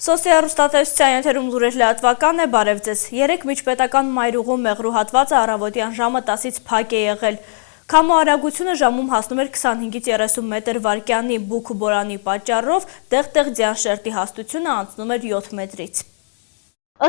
Սոցիալ-հեռուստատեսության եթերում լուրեր լրատվական է, բարև ձեզ։ 3 միջպետական մայրուղու մեղրու հատվածը առավոտյան ժամը 10-ից փակ է եղել։ Քամու արագությունը ժամում հասնում էր 25-ից 30 մետր վարկյանի, բուք բորանի պատճառով տեղ-տեղ ձյան շերտի հաստությունը անցնում էր 7 մետրից։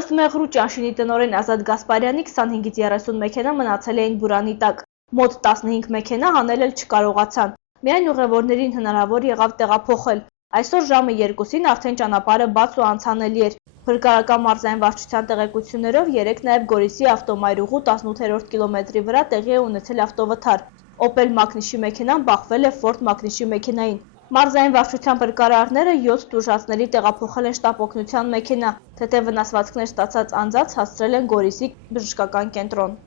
Ըստ մեղրու ճաշինի տնօրեն Ազատ Գասպարյանի 25-ից 30 մեքենա մնացել էին բուրանի տակ, մոտ 15 մեքենա հանել էլ չկարողացան, միայն ուղևորներին հնարավոր եղավ տեղափոխել։ Այսօր ժամը 2-ին արդեն ճանապարհը բաց ու անցանելի էր։ Փրկարարական մարզային վարչության տեղեկություններով 3 նաև Գորիսի ավտոմայրուղու 18-րդ կիլոմետրի վրա տեղի է ունեցել ավտովթար։ Օպել Մակնիշի մեքենան բախվել է Ֆորդ Մակնիշի մեքենային։ Մարզային վարչության փրկարարները 7 տուժածների տեղափոխել են շտապ օգնության մեքենա, թեթև վնասվածքներ ստացած անձանց հասցրել են Գորիսի բժշկական կենտրոն։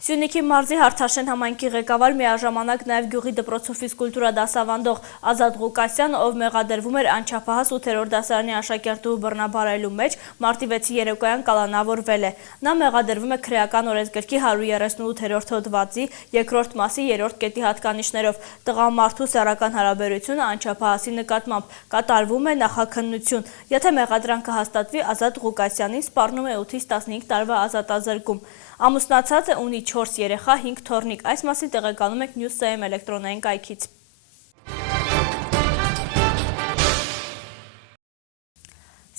Սյունիքի մարզի Հարթաշեն համայնքի ղեկավար միաժամանակ նաև գյուղի դպրոցում ֆիզկուլտուրա դասավանդող Ազատ Ղուկասյան, ով մեղադրվում էր անչափահաս 8-րդ դասարանի աշակերտու բռնաբարելու մեջ, մարտի 6-ի երեկոյան կալանավորվել է։ Նա մեղադրվում է քրեական օրենսգրքի 138-րդ հոդվածի 2-րդ մասի 3-րդ կետի հատկանիշներով։ Տղամարդու սեռական հարաբերությունը անչափահասի նկատմամբ կատարվում է նախաքննություն։ Եթե մեղադրանքը հաստատվի, Ազատ Ղուկասյանին սպառնում է 8-ից 15 տարվա ազատազրկում։ Ամուսնացած է, ունի 4 երեխա, 5 թոռնիկ։ Այս մասին տեղեկանում ենք News.am էլեկտրոնային կայքից։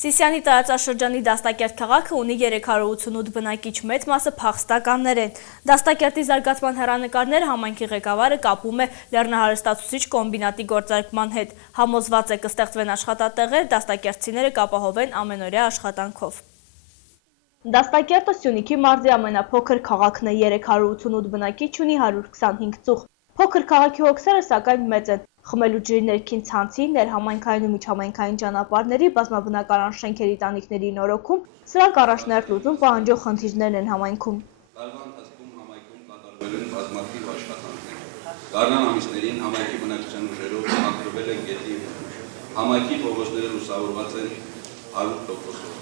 Սիսիանի տարածաշրջանի Դաստակերտ քաղաքը ունի 388 բնակիչ, մեծ մասը փախստականներ են։ Դաստակերտի զարգացման հեռանկարները համայնքի ղեկավարը կապում է լեռնահարստացուցիչ կոմբինատի գործարկման հետ։ Համոզված է կստեղծվեն աշխատատեղեր, դաստակերտցիները կապահովեն ամենօրյա աշխատանքով։ Դաստակերտը Սյունիքի մարզի ամենափոքր քաղաքն է, 388 բնակիչ ունի, 125 ծուխ։ Փոքր քաղաքի հոգսերը սակայն մեծ են։ Խմելու ջրի ներքին ցանցի, ներհամայնքային ու միջհամայնքային ճանապարհների, բազմաբնակարան շենքերի տանիքների նորոգում, սրանք առաջնահերթ լուծում պահանջող խնդիրներն են համայնքում։ Տարվա ընթացքում համայնքում կատարվել են բազմաթիվ աշխատանքներ։ Գարնան ամիսներին համայնքի բնակչության ուժերով մաքրվել է գետի համայնքի փողոցները լուսավորված են 100%-ով։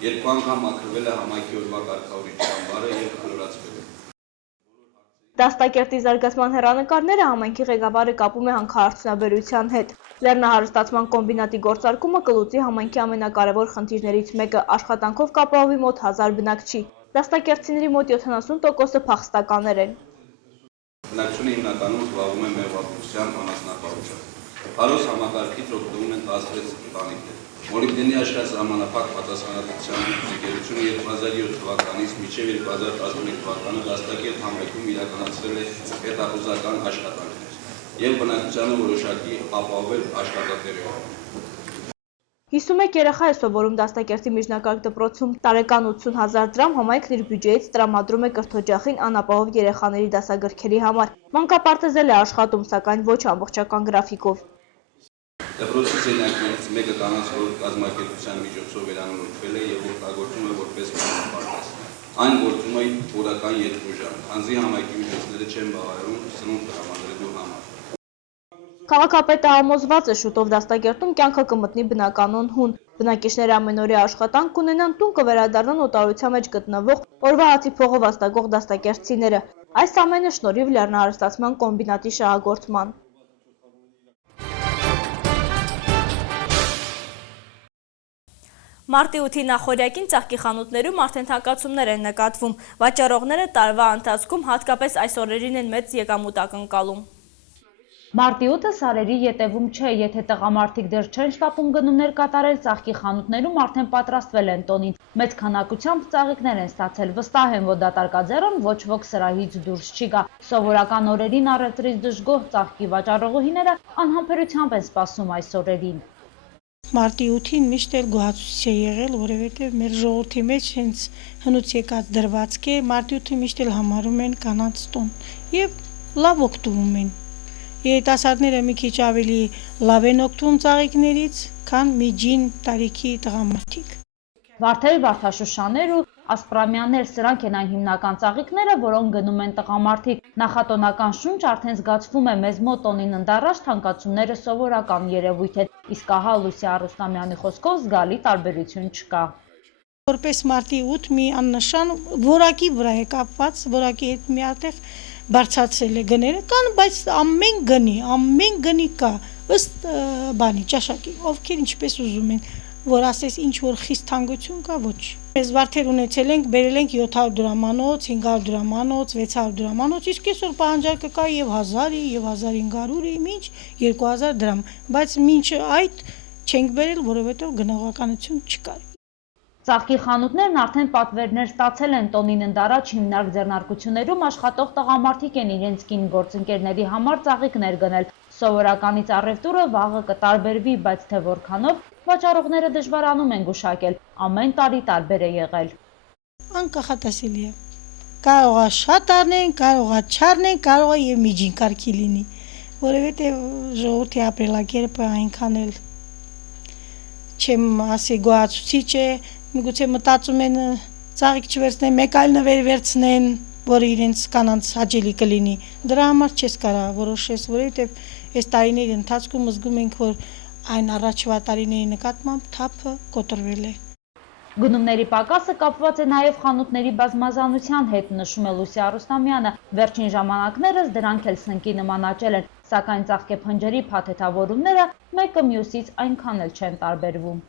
Երկու անգամ մաքրվել է համայնքի օրվա կարգավորիչ ճամբարը եւ քրորացվել է։ Դաստակերտի զարգացման հեռանկարները համայնքի ղեկավարը կապում է հանքարդյունաբերության հետ։ Լեռնահարստացման կոմբինատի գործարկումը կլուծի համայնքի ամենակարևոր խնդիրներից մեկը, աշխատանքով կապահովի մոտ 1000 բնակչի։ Դաստակերտցիների մոտ 70%-ը փախստականներ են։ Բնակչությունը հիմնականում զբաղվում է մեղվաբուժությամբ, անասնապահությամբ։ Հարոս համակարգից օգտվում են 16 ընտանիքներ։ Մոլիբդենի աշխարհ ժամանակ պատասխանատվության ձգերությունը 2007 թվականից մինչև 2011 թվականը Դաստակերտ համայնքում իրականացրել է պետախոզական աշխատանքներ եւ բնակչությանը որոշակի ապահովել աշխատատեղեր։ 51 երեխա է սովորում Դաստակերտի միջնակարգ դպրոցում, տարեկան 80,000 դրամ համայնքն իր բյուջեից տրամադրում է կրթօջախին անապահով երեխաների դասագրքերի համար։ Մանկապարտեզել է աշխատում, սակայն ոչ ամբողջական գրաֆիկով։ Դպրոցի սենյակներից մեկը կանանց որ կազմակերպության միջոցով վերանորոգվել է եւ օգտագործում է որպես մանկապարտեզ։ Այն գործում է օրական 2 ժամ, քանզի համայնքի միջոցները չեն բավարարում սնունդ տրամադրելու համար։ Քաղաքապետը համոզված է, շուտով Դաստակերտում կյանքը կմտնի բնականոն հուն։ Բնակիչները ամենօրյա աշխատանք կունենան, տուն կվերադառնան օտարության մեջ գտնվող օրվա հացի փողը վաստակող դաստակերտցիները։ Այս ամենը շնորհիվ լեռնահարստացման կոմբինատի շահագործման։ Մարտի 8-ի նախօրյակին ծաղկի խանութներում արդեն թանկացումներ են նկատվում։ Վաճառողները տարվա ընթացքում հատկապես այս օրերին են մեծ եկամուտ ակնկալում։ Մարտի 8-ը սարերի ետևում չէ, եթե տղամարդիկ դեռ չեն շտապում գնումներ կատարել, ծաղկի խանութներում արդեն պատրաստվել են տոնին։ Մեծ քանակությամբ ծաղիկներ են ստացել, վստահ են, որ դատարկաձեռն ոչ ոք սրահից դուրս չի գա։ Սովորական օրերին առևտրից դժգոհ ծաղկի վաճառողիները անհամբերությամբ են սպասում այս օրերին։ Մարտի 8-ին միշտ էլ գոհացություն է եղել, որովհետև մեր ժողովրդի մեջ հենց հնուց եկած դրվածք է, մարտի 8-ը միշտ էլ համարում են կանանց տոն եւ լավ օգտվում են։ Երիտասարդները մի քիչ ավելի լավ են օգտվում ծաղիկներից, քան միջին տարիքի տղամարդիկ։ Վարդեր, վարդաշուշաներ ու ասպրամյաններ, սրանք են այն հիմնական ծաղիկները, որոնք գնում են տղամարդիկ։ Նախատոնական շունչ արդեն զգացվում է, մեզ մոտ տոնին ընդառաջ թանկացումները սովորական երևույթ են, իսկ ահա Լուսիա Արուստամյանի խոսքով զգալի տարբերություն չկա։ Որպես մարտի 8 մի աննշան որակի վրա է կապված, որակի հետ միատեղ բարձրացրել է գները, կան, բայց ամեն գնի կա, ըստ բանի, ճաշակի, ովքեր ինչպես ուզում են, որ ասես ինչ որ խիստ թանկություն կա, ոչ։ Mēs վարդեր ունեցել ենք, բերել ենք 700 դրամանոց, 500 դրամանոց, 600 դրամանոց, իսկ այսօր պահանջարկը կա եւ 1000-ի, եւ 1500-ի, մինչ 2000 դրամ, բայց մինչ այդ չենք բերել, որովհետեւ գնողականություն չկար։ Ծաղկի խանութներն արդեն պատվերներ ստացել են տոնին ընդառաջ հիմնարկ ձեռնարկություններում աշխատող տղամարդիկ են իրենց կին գործընկերների համար ծաղիկներ գնել։ Սովորականից առևտուրը վաղը կտարբերվի, բայց թե որքանով վաճառողները դժվարանում են գուշակել, ամեն տարի տարբեր է եղել։ Անկախատեսելի է։ Կարող է շատ առնեն, կարող է չառնեն, կարող է եւ միջին կարգի լինի, որովհետեւ ժողովրդի ապրելակերպը այնքան էլ չեմ ասի գոհացուցիչ է, միգուցե մտածում են ծաղիկ չվերցնեն, մեկ այլ նվեր վերցնեն, որը իրենց կանանց հաճելի կլինի։ Դրա համար չես կարող որոշես, որովհետեւ այս տարիների ընթացքում զգում ենք, որ այն առաջվա տարիների նկատմամբ թափը կոտրվել է։ Գնումների պակասը կապված է նաև խանութների բազմազանության հետ, նշում է Լուսիա Արուստամյանը։ Վերջին ժամանակներս դրանք էլ սնկի նման աճել են, սակայն ծաղկեփնջերի փաթեթավորումները մեկը մյուսից այնքան էլ չեն տարբերվում։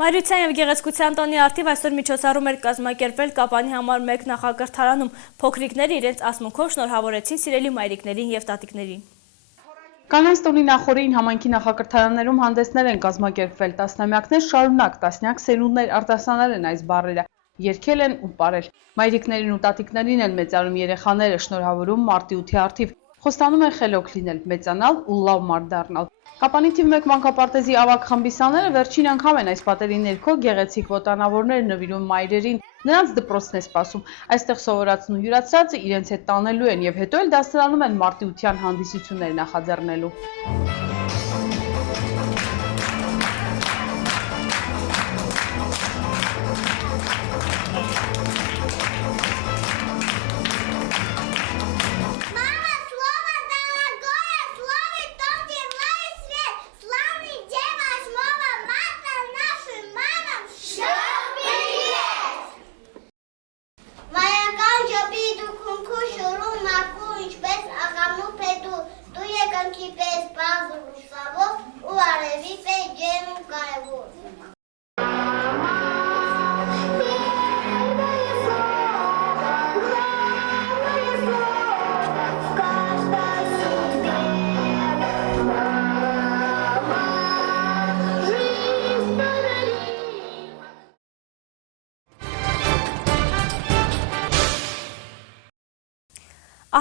Մայրության և գեղեցկության տոնի արդիվ այսօր միջոցառում էր կազմակերպվել Կապանի համար 1 նախակրթարանում։ Փոքրիկները իրենց ասմունքով շնորհավորեցին սիրելի մայրիկներին և տատիկներին։ Կանանց տոնի նախօրեին համայնքի նախակրթարաններում հանդեսներ են կազմակերպվել, տասնամյակներ շարունակ, տասնյակ սերունդներ արտասանել են այս բառերը, երգել են ու պարել։ Մայրիկներին ու տատիկներին են մեծարում երեխաները, շնորհավորում մարտի 8-ի արդիվ, խոստանում են խելոք լինել, մեծանալ ու լավ մարդ դառնալ։ Կապանի թիվ 1 մանկապարտեզի ավագ խմբի սաները վերջին անգամ են այս պատերի ներքո գեղեցիկ ոտանավորներ նվիրում մայրերին, նրանց դպրոցն է սպասում, այստեղ սովորածն ու յուրացրածը իրենց հետ տանելու են եւ հետո էլ դասարանում են մարտի 8-յան հանդիսություններ նախաձեռնելու։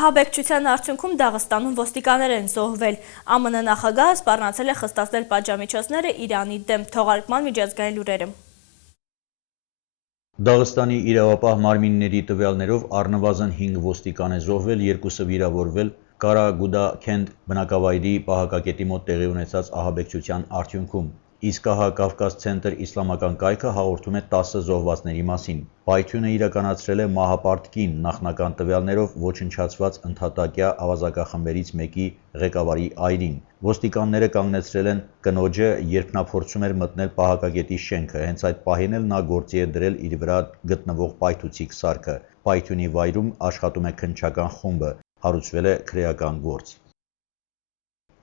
Ահաբեկչության արդյունքում Դաղստանում ոստիկաններ են զոհվել։ ԱՄՆ նախագահը սպառնացել է խստացնել պատժամիջոցները Իրանի դեմ։ Թողարկման միջազգային լուրերը։ Դաղստանի իրավապահ մարմինների տվյալներով առնվազն 5 ոստիկան է զոհվել, 2-ը վիրավորվել Կարա Գուդա Քենդ բնակավայրի պահակակետի մոտ տեղի ունեցած ահաբեկչության արդյունքում։ Իսկ ահա Կավկաս ցենտր իսլամական կայքը հաղորդում է 10 զոհվածների մասին։ Պայթյունը իրականացրել է մահապարտ կին, նախնական տվյալներով ոչնչացված ընդհատակյա ավազակախմբերից մեկի ղեկավարի այրին։ Ոստիկանները կանգնեցրել են կնոջը, երբ նա փորձում էր մտնել պահակակետի շենքը, հենց այդ պահին էլ նա գործի է դրել իր վրա գտնվող պայթուցիկ սարքը։ Պայթյունի վայրում աշխատում է քննչական խումբը, հարուցվել է քրեական գործ։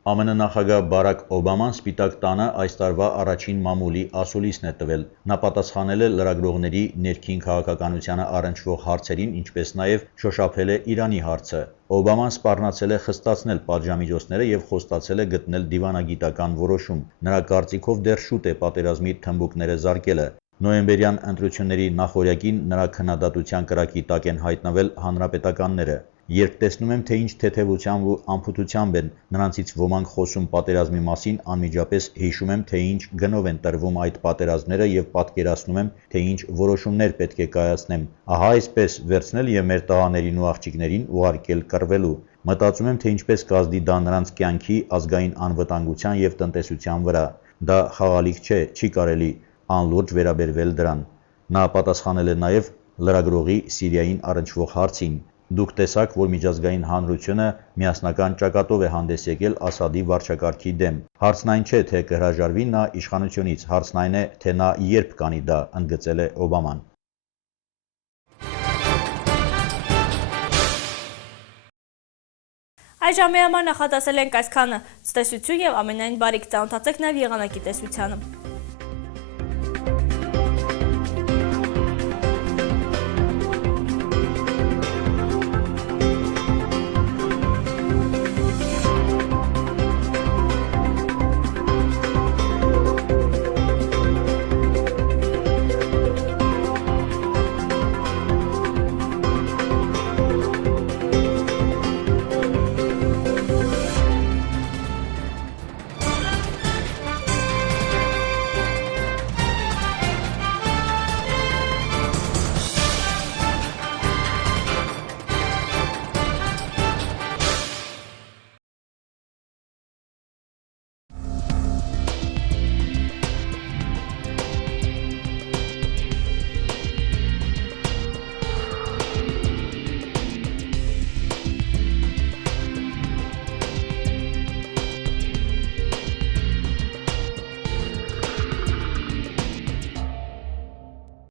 ԱՄՆ նախագահ Բարակ Օբաման Սպիտակ տանը այս տարվա առաջին մամուլի ասուլիսն է տվել։ Նա պատասխանել է լրագրողների ներքին քաղաքականությանը առնչվող հարցերին, ինչպես նաև շոշափել է Իրանի հարցը։ Օբաման սպառնացել է խստացնել պատժամիջոցները եւ խոստացել է գտնել դիվանագիտական որոշում։ Նրա կարծիքով դեռ շուտ է պատերազմի թմբուկները զարկելը։ Նոյեմբերյան ընտրությունների նախօրյակին նրա քննադատության կրակի տակ են հայտնվել հանրապետականները։ Երբ տեսնում եմ, թե ինչ թեթևությամբ ու անփութությամբ են նրանցից ոմանք խոսում պատերազմի մասին, անմիջապես հիշում եմ, թե ինչ գնով են տրվում այդ պատերազմները եւ պատկերացնում եմ, թե ինչ որոշումներ պետք է կայացնեմ։ Ահա այսպես վերցնել եւ մեր տղաներին ու աղջիկներին ուղարկել կռվելու։ Մտածում եմ, թե ինչպես կազդի դա նրանց կյանքի, ազգային անվտանգության եւ տնտեսության վրա։ Դա խաղալիք չէ, չի կարելի անլուրջ վերաբերվել դրան։ Նա պատասխանել է նաեւ լրագրողի Սիրիային առնչվող հարցին։ Դուք տեսաք, որ միջազգային հանրությունը միասնական ճակատով է հանդես եկել Ասադի վարչակարգի դեմ։ Հարցն այն չէ, թե կհրաժարվի նա իշխանությունից, հարցն այն է, թե նա երբ կանի դա, ընդգծել է Օբաման։ Այս ժամի համար նախատեսել ենք այսքանը, ցտեսություն եւ ամենայն բարիք, ծանոթացեք նաեւ եղանակի տեսությանը։